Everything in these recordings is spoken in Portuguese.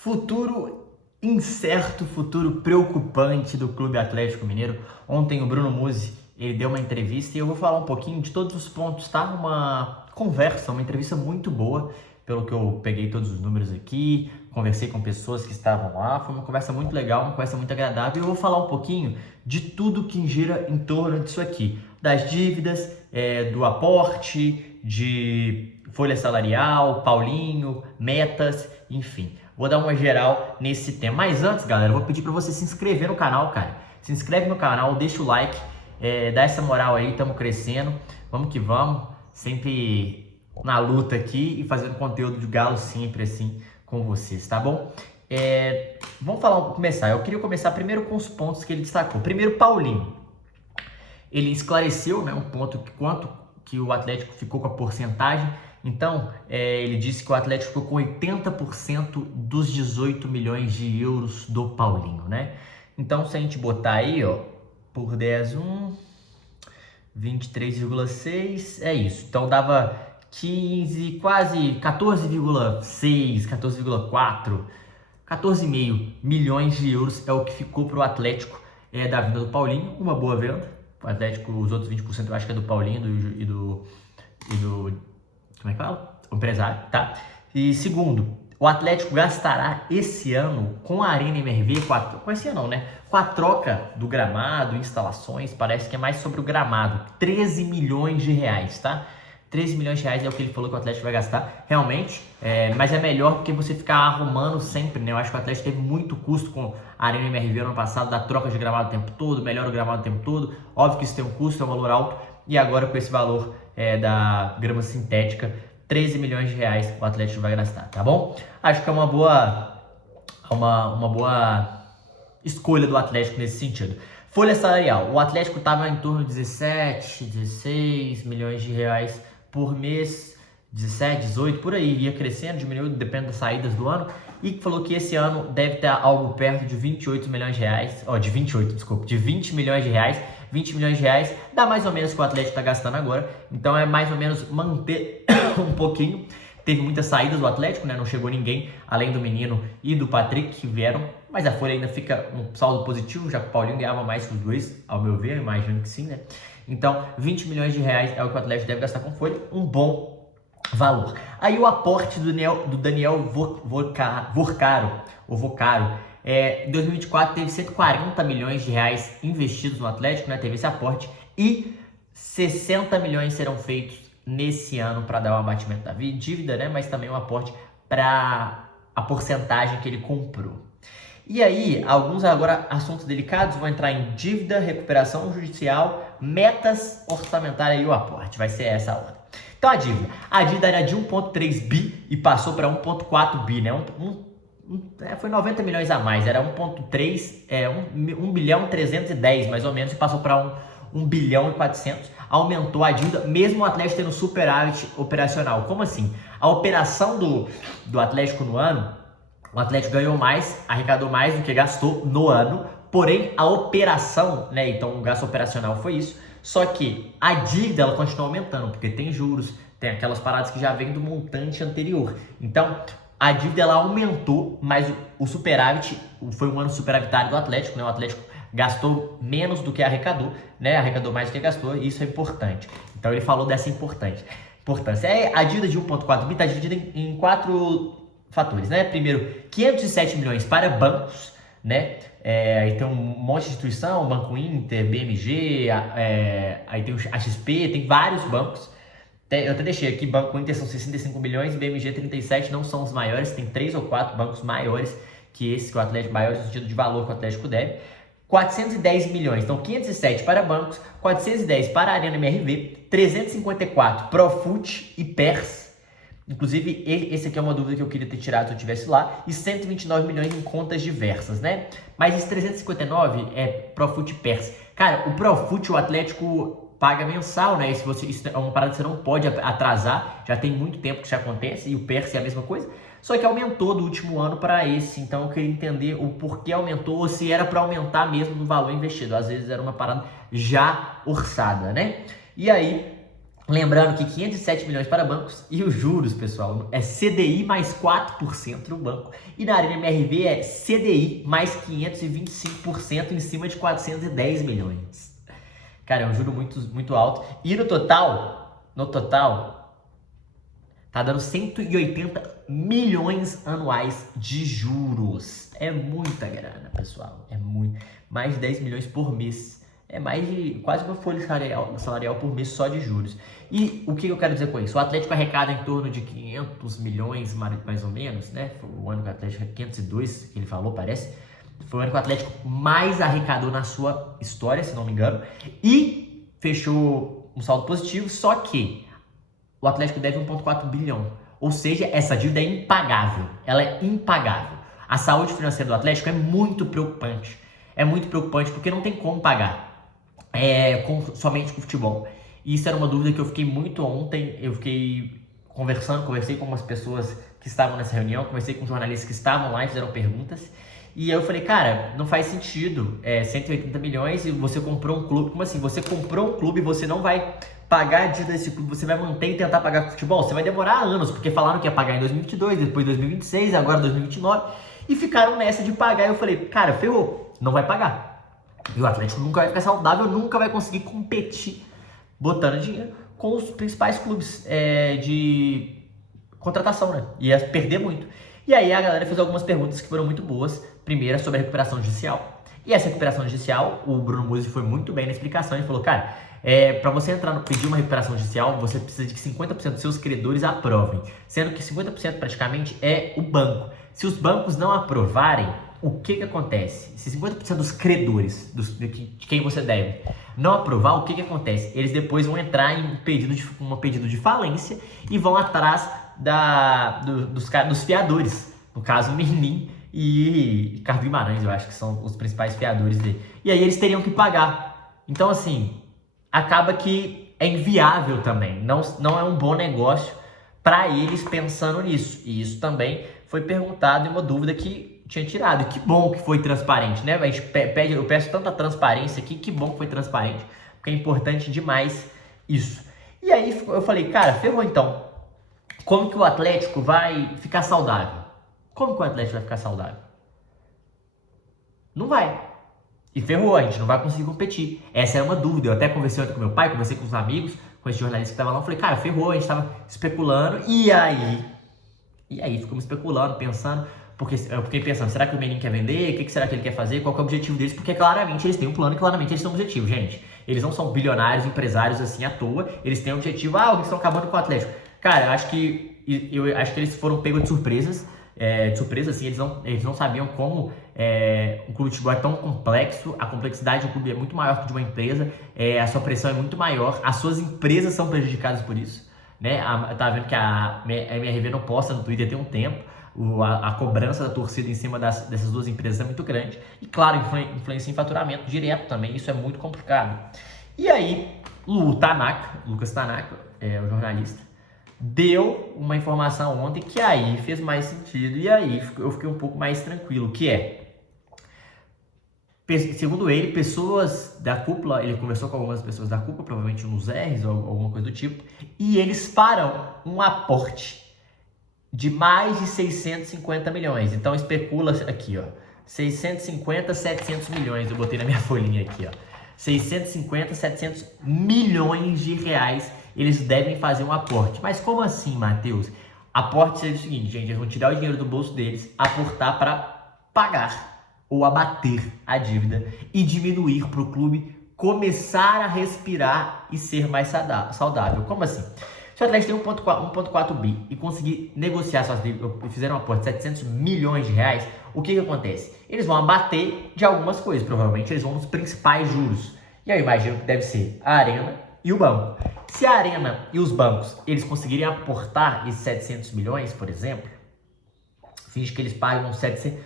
Futuro incerto, futuro preocupante do Clube Atlético Mineiro. Ontem o Bruno Musi, ele deu uma entrevista e eu vou falar um pouquinho de todos os pontos, tá? Uma conversa, uma entrevista muito boa, pelo que eu peguei todos os números aqui, conversei com pessoas que estavam lá, foi uma conversa muito legal, uma conversa muito agradável e eu vou falar um pouquinho de tudo que gira em torno disso aqui, das dívidas, do aporte, de folha salarial, Paulinho, metas, enfim. Vou dar uma geral nesse tema. Mas antes, galera, eu vou pedir para você se inscrever no canal, cara. Se inscreve no canal, deixa o like, dá essa moral aí, estamos crescendo. Vamos que vamos, sempre na luta aqui e fazendo conteúdo de galo sempre assim com vocês, tá bom? Vamos começar. Eu queria começar primeiro com os pontos que ele destacou. Primeiro, Paulinho. Ele esclareceu, né, um ponto quanto que o Atlético ficou com a porcentagem. Então, ele disse que o Atlético ficou com 80% dos 18 milhões de euros do Paulinho, né? Então, se a gente botar aí, ó, por 10, 23,6, é isso. Então, dava 15, quase 14,6, 14,4, 14,5 milhões de euros é o que ficou para o Atlético da vinda do Paulinho. Uma boa venda. O Atlético, os outros 20% eu acho que é do Paulinho e do como é que fala? O empresário, tá? E segundo, o Atlético gastará esse ano com a Arena MRV, com esse ano não, né? Com a troca do gramado, instalações, parece que é mais sobre o gramado, 13 milhões de reais, tá? 13 milhões de reais é o que ele falou que o Atlético vai gastar, realmente, mas é melhor do que você ficar arrumando sempre, né? Eu acho que o Atlético teve muito custo com a Arena MRV no ano passado, da troca de gramado o tempo todo, melhora o gramado o tempo todo, óbvio que isso tem um custo, é um valor alto, e agora com esse valor da grama sintética, 13 milhões de reais o Atlético vai gastar, tá bom? Acho que é uma boa escolha do Atlético nesse sentido. Folha salarial, o Atlético estava em torno de 17, 16 milhões de reais por mês, 17, 18, por aí, ia crescendo, diminuindo, depende das saídas do ano, e falou que esse ano deve ter algo perto de 28 milhões de reais, de 20 milhões de reais. 20 milhões de reais dá mais ou menos o que o Atlético está gastando agora, então é mais ou menos manter um pouquinho. Teve muitas saídas do Atlético, né? Não chegou ninguém além do Menino e do Patrick que vieram, mas a folha ainda fica um saldo positivo, já que o Paulinho ganhava mais que os dois, ao meu ver, imagino que sim, né? Então 20 milhões de reais é o que o Atlético deve gastar com folha, um bom valor. Aí o aporte do Daniel Vocaro, em 2024 teve 140 milhões de reais investidos no Atlético, né? Teve esse aporte e 60 milhões serão feitos nesse ano para dar o abatimento da dívida, né? Mas também um aporte para a porcentagem que ele comprou. E aí, alguns agora assuntos delicados vão entrar em dívida, recuperação judicial, metas orçamentárias e o aporte. Vai ser essa a ordem. Então a dívida era de 1,3 bi e passou para 1,4 bi, né? Foi 90 milhões a mais, era 1,3, 1 bilhão 310 mais ou menos, e passou para 1 bilhão e 400, aumentou a dívida, mesmo o Atlético tendo superávit operacional. Como assim? A operação do Atlético no ano, o Atlético ganhou mais, arrecadou mais do que gastou no ano, porém a operação, né, então o gasto operacional foi isso, só que a dívida ela continua aumentando, porque tem juros, tem aquelas paradas que já vêm do montante anterior, então a dívida ela aumentou, mas o superávit foi um ano superavitário do Atlético, né? O Atlético gastou menos do que arrecadou, né? Arrecadou mais do que gastou, e isso é importante. Então ele falou dessa importância. A dívida de 1,4 bi está dividida em 4 fatores, né? Primeiro, 507 milhões para bancos, né? Aí tem um monte de instituição, Banco Inter, BMG, aí tem a XP, tem vários bancos. Eu até deixei aqui, Banco Inter são 65 milhões e BMG 37, não são os maiores, tem 3 ou 4 bancos maiores que esse, que o Atlético, maiores no sentido de valor que o Atlético deve. 410 milhões, então 507 para bancos, 410 para a Arena MRV, 354 Profut e Pers. Inclusive, esse aqui é uma dúvida que eu queria ter tirado se eu estivesse lá, e 129 milhões em contas diversas, né? Mas esse 359 é Profut e Pers. Cara, o Profut, o Atlético paga mensal, né? Isso é uma parada que você não pode atrasar, já tem muito tempo que isso acontece, e o Perse é a mesma coisa, só que aumentou do último ano para esse, então eu queria entender o porquê aumentou, ou se era para aumentar mesmo no valor investido, às vezes era uma parada já orçada, né? E aí, Lembrando que 507 milhões para bancos e os juros, pessoal, é CDI mais 4% no banco. E na Arena MRV é CDI mais 525% em cima de 410 milhões. Cara, é um juro muito, muito alto. E no total, tá dando 180 milhões anuais de juros. É muita grana, pessoal. É muito. Mais de 10 milhões por mês. É mais de quase uma folha salarial por mês só de juros. E o que eu quero dizer com isso? O Atlético arrecada em torno de 500 milhões, mais ou menos, né? Foi o ano que o Atlético, 502, que ele falou, parece. Foi o ano que o Atlético mais arrecadou na sua história, se não me engano. E fechou um saldo positivo, só que o Atlético deve 1,4 bilhão. Ou seja, essa dívida é impagável. Ela é impagável. A saúde financeira do Atlético é muito preocupante. É muito preocupante porque não tem como pagar somente com futebol. E isso era uma dúvida que eu fiquei muito ontem. Eu fiquei conversei com umas pessoas que estavam nessa reunião, conversei com jornalistas que estavam lá e fizeram perguntas. E eu falei, cara, não faz sentido 180 milhões e você comprou um clube. Como assim? Você comprou um clube e você não vai pagar a dívida desse clube, você vai manter e tentar pagar com futebol? Você vai demorar anos, porque falaram que ia pagar em 2022, depois 2026, agora 2029. E ficaram nessa de pagar. E eu falei, cara, ferrou, não vai pagar. E o Atlético nunca vai ficar saudável, nunca vai conseguir competir botando dinheiro com os principais clubes de contratação, né? Ia perder muito. E aí a galera fez algumas perguntas que foram muito boas. Primeira, sobre a recuperação judicial. E essa recuperação judicial, o Bruno Musi foi muito bem na explicação. Ele falou, cara, para você pedir uma recuperação judicial, você precisa de que 50% dos seus credores aprovem. Sendo que 50% praticamente é o banco. Se os bancos não aprovarem, o que acontece? Se 50% dos credores, de quem você deve, não aprovar, o que acontece? Eles depois vão entrar em um pedido de falência e vão atrás dos fiadores. No caso, Merlin e Ricardo Guimarães, eu acho que são os principais fiadores dele. E aí eles teriam que pagar. Então, assim, acaba que é inviável também. Não é um bom negócio para eles pensando nisso. E isso também foi perguntado em uma dúvida que tinha tirado. E que bom que foi transparente, né? Eu peço tanta transparência aqui, que bom que foi transparente, porque é importante demais isso. E aí eu falei, cara, ferrou então. Como que o Atlético vai ficar saudável? Como que o Atlético vai ficar saudável? Não vai. E ferrou, a gente não vai conseguir competir. Essa é uma dúvida. Eu até conversei ontem com meu pai, conversei com os amigos, com esse jornalista que estava lá. Eu falei, cara, ferrou, a gente estava especulando. E aí ficamos especulando, pensando. Porque eu fiquei pensando, será que o Menin quer vender? O que será que ele quer fazer? Qual que é o objetivo deles? Porque claramente eles têm um plano e claramente eles têm um objetivo, gente. Eles não são bilionários, empresários assim à toa. Eles têm um objetivo, eles estão acabando com o Atlético. Cara, eu acho que eles foram pegos de surpresas. Assim, eles não sabiam como um clube de futebol é tão complexo. A complexidade do clube é muito maior que de uma empresa. A sua pressão é muito maior. As suas empresas são prejudicadas por isso, né? Eu tava vendo que a MRV não posta no Twitter tem um tempo. A cobrança da torcida em cima dessas duas empresas é muito grande. E claro, influencia em faturamento direto também. Isso é muito complicado. E aí, Lucas Tanaka, o jornalista, deu uma informação ontem que aí fez mais sentido. E aí eu fiquei um pouco mais tranquilo, que segundo ele, pessoas da cúpula, ele conversou com algumas pessoas da cúpula, provavelmente nos R's ou alguma coisa do tipo, e eles farão um aporte de mais de 650 milhões. Então especula aqui, 650, 700 milhões. Eu botei na minha folhinha aqui, 650, 700 milhões de reais eles devem fazer um aporte. Mas como assim, Matheus? Aporte seria o seguinte, gente, eles vão tirar o dinheiro do bolso deles, aportar para pagar ou abater a dívida e diminuir para o clube começar a respirar e ser mais saudável. Como assim? Se o Atlético tem 1,4 bi e conseguir negociar suas dívidas, fizeram um aporte de 700 milhões de reais, o que acontece? Eles vão abater de algumas coisas, provavelmente eles vão nos principais juros. E eu imagino que deve ser a Arena e o banco. Se a Arena e os bancos, eles conseguirem aportar esses 700 milhões, por exemplo, finge que eles pagam 700,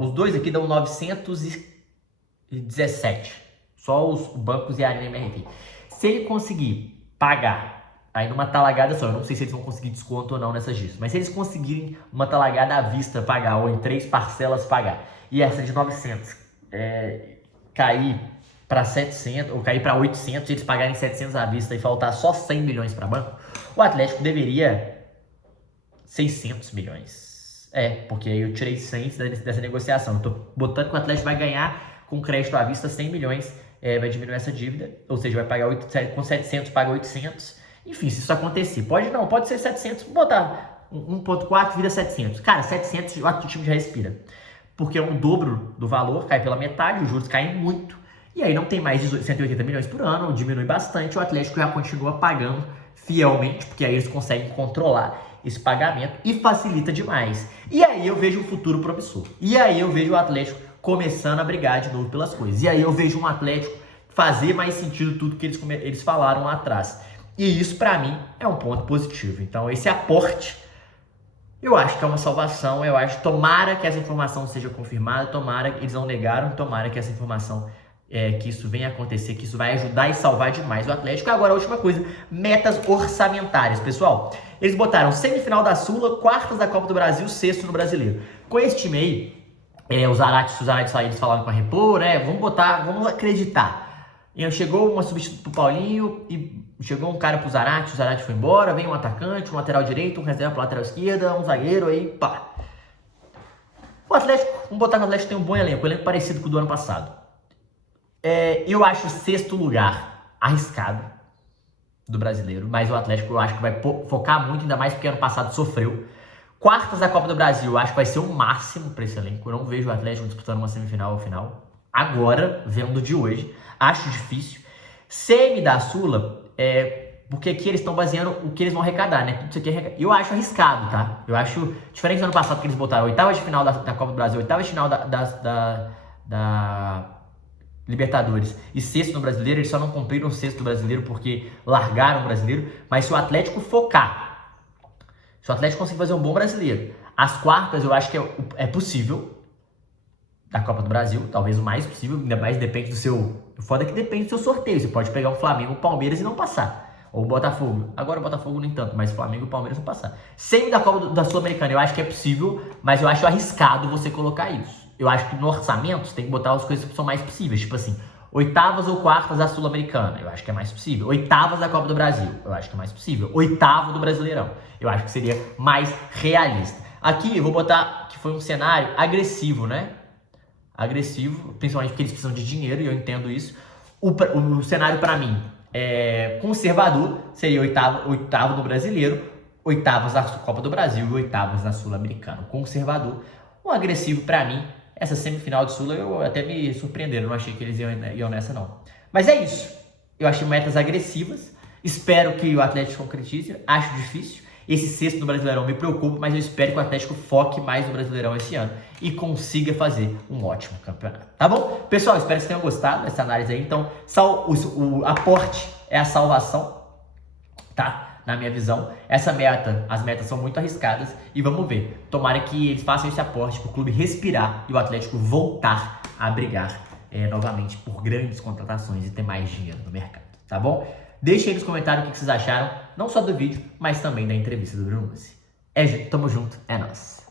os dois aqui dão 917, só os bancos e a Arena MRV. Se ele conseguir pagar aí numa talagada só, eu não sei se eles vão conseguir desconto ou não nessas dívidas, mas se eles conseguirem uma talagada à vista pagar, ou em 3 parcelas pagar, e essa de 900 cair para 700, ou cair para 800, eles pagarem 700 à vista e faltar só 100 milhões para banco, o Atlético deveria 600 milhões. Porque aí eu tirei 100 dessa negociação. Eu tô botando que o Atlético vai ganhar com crédito à vista 100 milhões, vai diminuir essa dívida, ou seja, vai pagar com 700, paga 800. Enfim, se isso acontecer, pode ser 700, botar 1.4 vira 700. Cara, 700 o time já respira. Porque é um dobro do valor, cai pela metade, os juros caem muito. E aí não tem mais 180 milhões por ano, diminui bastante, o Atlético já continua pagando fielmente, porque aí eles conseguem controlar esse pagamento e facilita demais. E aí eu vejo um futuro promissor. E aí eu vejo o Atlético começando a brigar de novo pelas coisas. E aí eu vejo um Atlético fazer mais sentido tudo que eles falaram lá atrás. E isso, para mim, é um ponto positivo. Então, esse aporte, eu acho que é uma salvação. Eu acho, tomara que essa informação seja confirmada, tomara que eles não negaram, tomara que essa informação, que isso venha a acontecer, que isso vai ajudar e salvar demais o Atlético. Agora, a última coisa, metas orçamentárias. Pessoal, eles botaram semifinal da Sula, quartas da Copa do Brasil, sexto no Brasileiro. Com esse time aí, os Zarate saíram, eles falaram com a Repor, vamos acreditar. E chegou uma substituta pro Paulinho e chegou um cara pro Zarate, o Zarate foi embora, vem um atacante, um lateral direito, um reserva pro lateral esquerda, um zagueiro, aí pá. O Atlético, vamos botar que o Atlético tem um bom elenco parecido com o do ano passado. Eu acho o sexto lugar arriscado do Brasileiro, mas o Atlético eu acho que vai focar muito, ainda mais porque ano passado sofreu. Quartas da Copa do Brasil, eu acho que vai ser o máximo para esse elenco. Eu não vejo o Atlético disputando uma semifinal ou final. Agora, vendo de hoje, acho difícil. Semi da Sula, porque aqui eles estão baseando o que eles vão arrecadar, né? Tudo isso aqui eu acho arriscado, tá? Eu acho, diferente do ano passado que eles botaram oitavas de final da Copa do Brasil, oitavas de final da Libertadores e sexto no Brasileiro, eles só não cumpriram o sexto do Brasileiro porque largaram o Brasileiro. Mas se o Atlético focar, se o Atlético conseguir fazer um bom Brasileiro, as quartas eu acho que é possível da Copa do Brasil, talvez o mais possível, ainda mais depende do seu... O foda é que depende do seu sorteio, você pode pegar o Flamengo, o Palmeiras e não passar, ou o Botafogo. Agora o Botafogo nem tanto, mas o Flamengo e o Palmeiras não passar. Semi da Copa da Sul-Americana eu acho que é possível, mas eu acho arriscado você colocar isso. Eu acho que no orçamento você tem que botar as coisas que são mais possíveis, tipo assim, oitavas ou quartas da Sul-Americana, eu acho que é mais possível. Oitavas da Copa do Brasil, eu acho que é mais possível. Oitavo do Brasileirão, eu acho que seria mais realista. Aqui eu vou botar que foi um cenário agressivo, né? Agressivo, principalmente porque eles precisam de dinheiro, e eu entendo isso. O cenário para mim conservador seria oitavo do Brasileiro, oitavas da Copa do Brasil e oitavas da Sul-Americana. Conservador. O agressivo para mim, essa semifinal de Sula, eu até me surpreenderam, não achei que eles iam nessa não. Mas é isso, eu achei metas agressivas, espero que o Atlético concretize, acho difícil. Esse sexto do Brasileirão me preocupa, mas eu espero que o Atlético foque mais no Brasileirão esse ano e consiga fazer um ótimo campeonato, tá bom? Pessoal, espero que vocês tenham gostado dessa análise aí. Então, o aporte é a salvação, tá? Na minha visão, as metas são muito arriscadas e vamos ver. Tomara que eles façam esse aporte para o clube respirar e o Atlético voltar a brigar novamente por grandes contratações e ter mais dinheiro no mercado, tá bom? Deixem aí nos comentários o que vocês acharam, não só do vídeo, mas também da entrevista do Bruno Mussi. Tamo junto, é nóis.